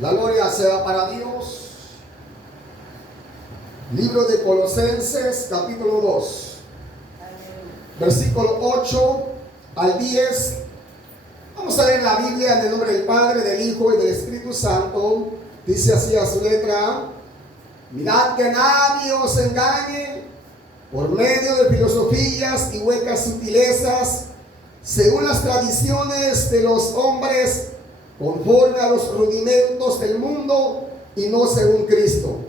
La gloria sea para Dios. Libro de Colosenses, capítulo 2, versículo 8 al 10. Vamos a leer la Biblia en el nombre del Padre, del Hijo y del Espíritu Santo. Dice así a su letra: mirad que nadie os engañe por medio de filosofías y huecas sutilezas, según las tradiciones de los hombres, conforme a los rudimentos del mundo y no según Cristo.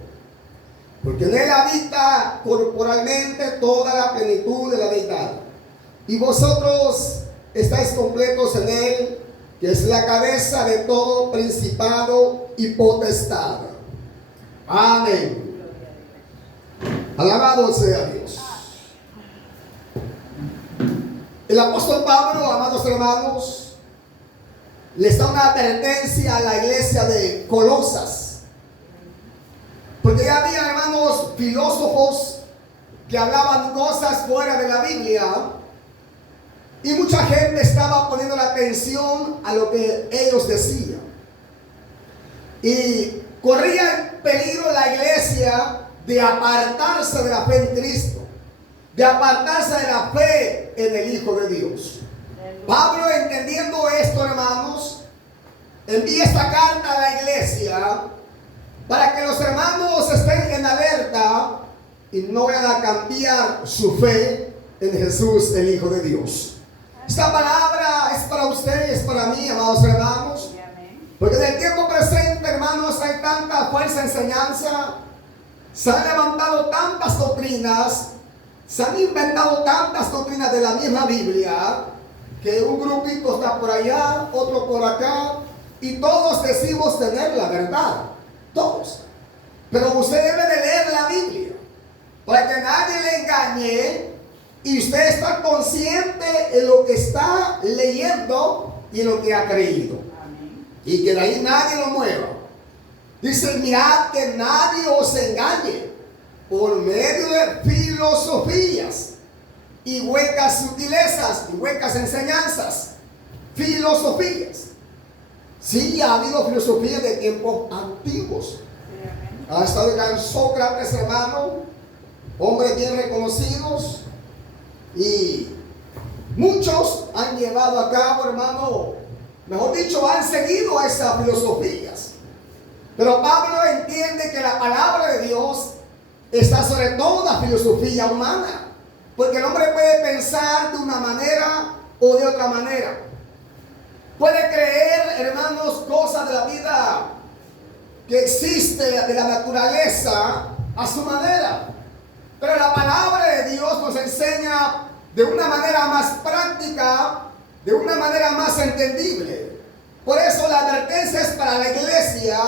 Porque en él habita corporalmente toda la plenitud de la deidad. Y vosotros estáis completos en él, que es la cabeza de todo principado y potestad. Amén. Alabado sea Dios. El apóstol Pablo, amados hermanos, les da una advertencia a la iglesia de Colosas. Porque ya había, hermanos, filósofos que hablaban cosas fuera de la Biblia. Y mucha gente estaba poniendo la atención a lo que ellos decían. Y corría el peligro la iglesia de apartarse de la fe en Cristo, de apartarse de la fe en el Hijo de Dios. Pablo, entendiendo esto, hermanos, envía esta carta a la iglesia para que los hermanos estén en alerta y no vayan a cambiar su fe en Jesús, el Hijo de Dios. Esta palabra es para ustedes, para mí, amados hermanos, porque en el tiempo presente, hermanos, hay tanta falsa enseñanza, se han levantado tantas doctrinas, se han inventado tantas doctrinas de la misma Biblia, que un grupito está por allá, otro por acá, y todos decimos tener la verdad, todos. Pero usted debe de leer la Biblia, para que nadie le engañe, y usted está consciente en lo que está leyendo y en lo que ha creído. Amén. Y que de ahí nadie lo mueva. Dice: mirad que nadie os engañe por medio de filosofías y huecas sutilezas y huecas enseñanzas. Filosofías. Sí, ha habido filosofías de tiempos antiguos. Ha estado en Sócrates, hermano, hombres bien reconocidos, y muchos han llevado a cabo, hermano, mejor dicho, han seguido a esas filosofías. Pero Pablo entiende que la palabra de Dios está sobre toda filosofía humana, porque el hombre puede pensar de una manera o de otra manera. Puede creer, hermanos, cosas de la vida que existe, de la naturaleza, a su manera. Pero la palabra de Dios nos enseña de una manera más práctica, de una manera más entendible. Por eso la advertencia es para la iglesia,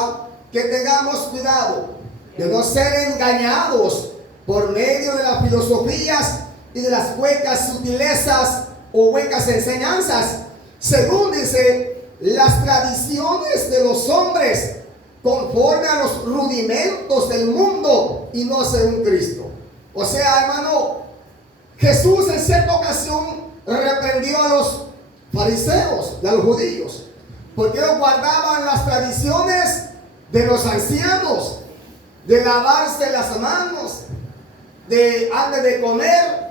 que tengamos cuidado de no ser engañados por medio de las filosofías y de las huecas sutilezas o huecas enseñanzas, según dice, las tradiciones de los hombres, conforme a los rudimentos del mundo y no según Cristo. O sea, hermano, Jesús en cierta ocasión reprendió a los fariseos, a los judíos, porque ellos guardaban las tradiciones de los ancianos, de lavarse las manos, de antes de comer,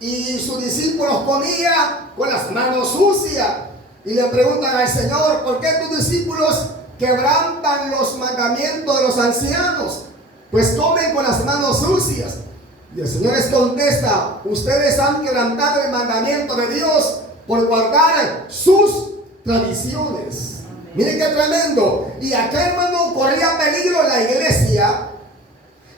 y sus discípulos comían con las manos sucias. Y le preguntan al Señor: ¿por qué tus discípulos quebrantan los mandamientos de los ancianos? Pues comen con las manos sucias. Y el Señor les contesta: ustedes han quebrantado el mandamiento de Dios por guardar sus tradiciones. Miren qué tremendo. Y acá, hermano, corría peligro la iglesia,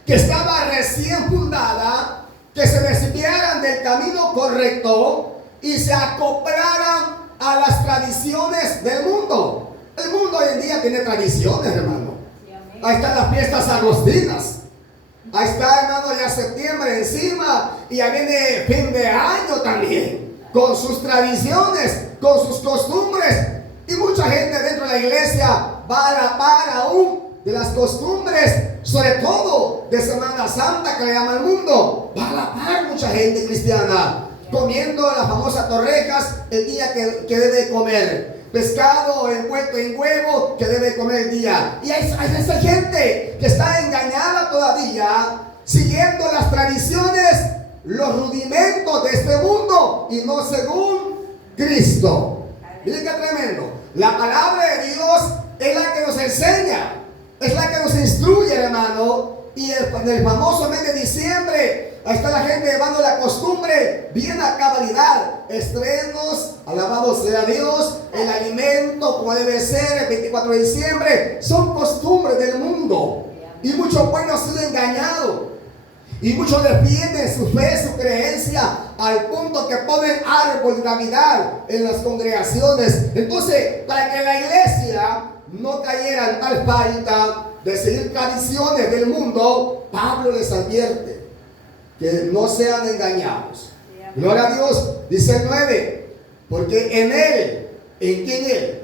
que estaba recién fundada, que se desviaran del camino correcto y se acoplaran a las tradiciones del mundo. El mundo hoy en día tiene tradiciones, hermano. Ahí están las fiestas agostinas. Ahí está, hermano, ya septiembre encima, y ya viene fin de año también, con sus tradiciones, con sus costumbres. Y mucha gente dentro de la iglesia va a la par aún de las costumbres, sobre todo de Semana Santa, que le llama el mundo. Va a la par mucha gente cristiana, comiendo las famosas torrejas el día que debe comer. pescado envuelto en huevo que debe comer el día. Y hay esa gente que está engañada todavía, siguiendo las tradiciones, los rudimentos de este mundo y no según Cristo. Miren qué tremendo. La palabra de Dios es la que nos enseña, es la que nos instruye, hermano. Y en el famoso mes de diciembre, ahí está la gente llevando la costumbre bien a cabalidad. Estrenos, alabado sea Dios, el alimento como debe ser el 24 de diciembre. Son costumbres del mundo. Y muchos pueblos han sido engañados. Y muchos defienden su fe, su creencia, al punto que ponen árbol de Navidad en las congregaciones. Entonces, para que la iglesia no cayera en tal falta de seguir tradiciones del mundo, Pablo les advierte que no sean engañados. Gloria a Dios. Dice el 9, porque en Él, ¿en quién Él?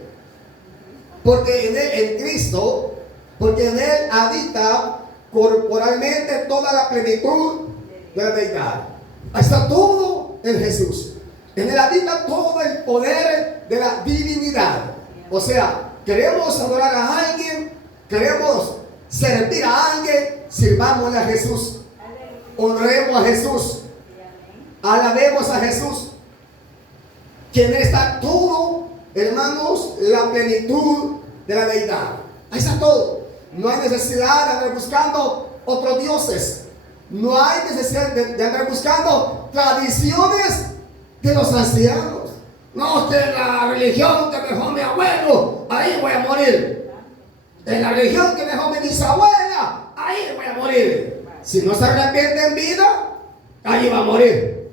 Porque en Él, en Cristo, porque en Él habita corporalmente toda la plenitud de la deidad. Ahí está todo en Jesús. En Él habita todo el poder de la divinidad. O sea, queremos adorar a alguien, queremos servir a alguien, sirvámosle a Jesús, honremos a Jesús, alabemos a Jesús, quien está todo, hermanos, la plenitud de la deidad. Ahí está todo. No hay necesidad de andar buscando otros dioses. No hay necesidad de andar buscando tradiciones de los ancianos. No, que la religión que me dejó mi abuelo, ahí voy a morir. En la religión que me dejó mi bisabuela, ahí voy a morir. Si no se arrepiente en vida, ahí va a morir.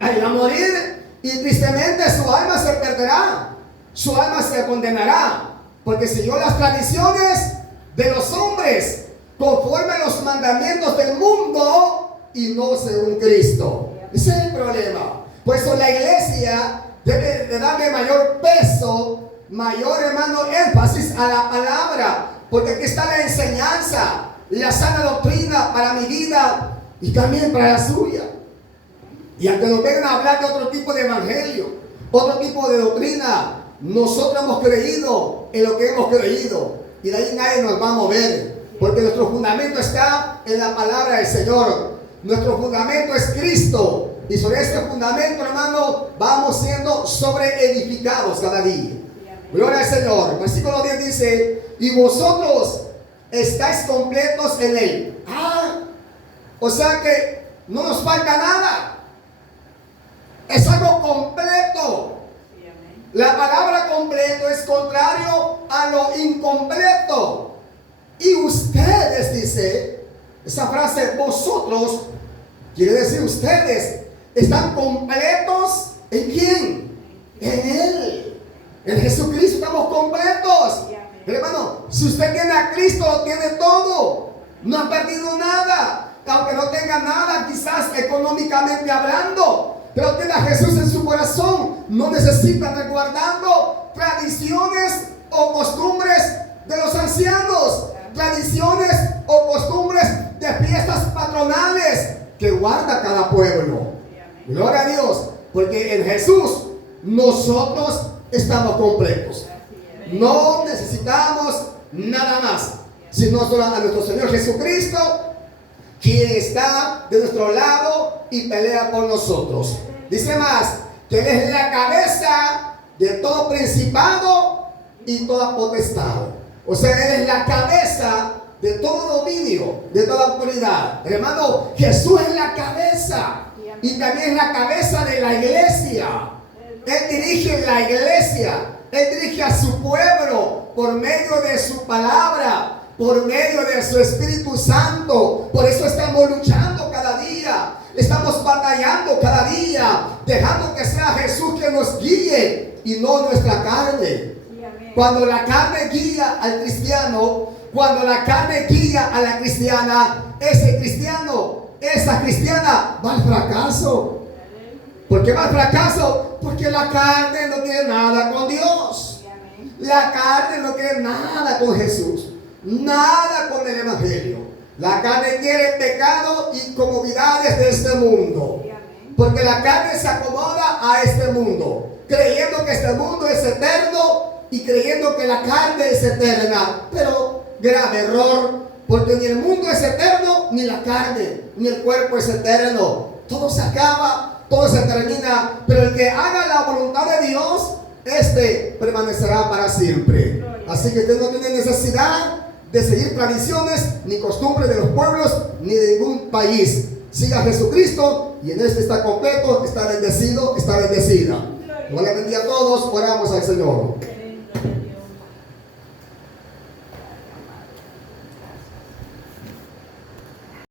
Ahí va a morir y tristemente su alma se perderá. Su alma se condenará. Porque siguió las tradiciones de los hombres, conforme a los mandamientos del mundo y no según Cristo. Ese es el problema. Por eso la iglesia debe de darle mayor peso, mayor, hermano, énfasis a la palabra, porque aquí está la enseñanza, la sana doctrina para mi vida y también para la suya. Y aunque nos vengan a hablar de otro tipo de evangelio, otro tipo de doctrina, nosotros hemos creído en lo que hemos creído. Y de ahí nadie nos va a mover, porque nuestro fundamento está en la palabra del Señor. Nuestro fundamento es Cristo. Y sobre este fundamento, hermano, vamos siendo sobreedificados cada día. Gloria al Señor. Versículo 10 dice, y vosotros estáis completos en Él. O sea que no nos falta nada. Es algo completo. La palabra completo es contrario a lo incompleto. Y ustedes, dice, esa frase, vosotros, quiere decir ustedes, están completos ¿en quién? En Él. En Jesucristo estamos completos. Hermano, si usted tiene a Cristo, lo tiene todo. No ha perdido nada. Aunque no tenga nada, quizás económicamente hablando, pero tiene a Jesús en su corazón. No necesita estar guardando tradiciones o costumbres de los ancianos, tradiciones o costumbres de fiestas patronales que guarda cada pueblo. Gloria a Dios, porque en Jesús nosotros estamos completos. No necesitamos nada más, sino solo a nuestro Señor Jesucristo, quien está de nuestro lado y pelea por nosotros. Dice más, que Él es la cabeza de todo principado y toda potestad. O sea, Él es la cabeza de todo dominio, de toda autoridad. Hermano, Jesús es la cabeza y también es la cabeza de la iglesia. Él dirige la iglesia, Él dirige a su pueblo por medio de su palabra, por medio de su Espíritu Santo. Por eso estamos luchando cada día, estamos batallando cada día, dejando que sea Jesús que nos guíe y no nuestra carne. Cuando la carne guía al cristiano, cuando la carne guía a la cristiana, ese cristiano, esa cristiana va al fracaso. ¿Por qué va al fracaso? Porque la carne no tiene nada con Dios. La carne no tiene nada con Jesús, nada con el Evangelio. La carne quiere pecado y comodidades de este mundo, porque la carne se acomoda a este mundo, creyendo que este mundo es eterno y creyendo que la carne es eterna. Pero grave error, porque ni el mundo es eterno, ni la carne, ni el cuerpo es eterno. Todo se acaba, todo se termina, pero el que haga la voluntad de Dios, este permanecerá para siempre. Así que usted no tiene necesidad de seguir tradiciones ni costumbres de los pueblos ni de ningún país. Siga a Jesucristo y en este está completo, está bendecido, está bendecida. Dios le bendiga a todos. Oramos al Señor.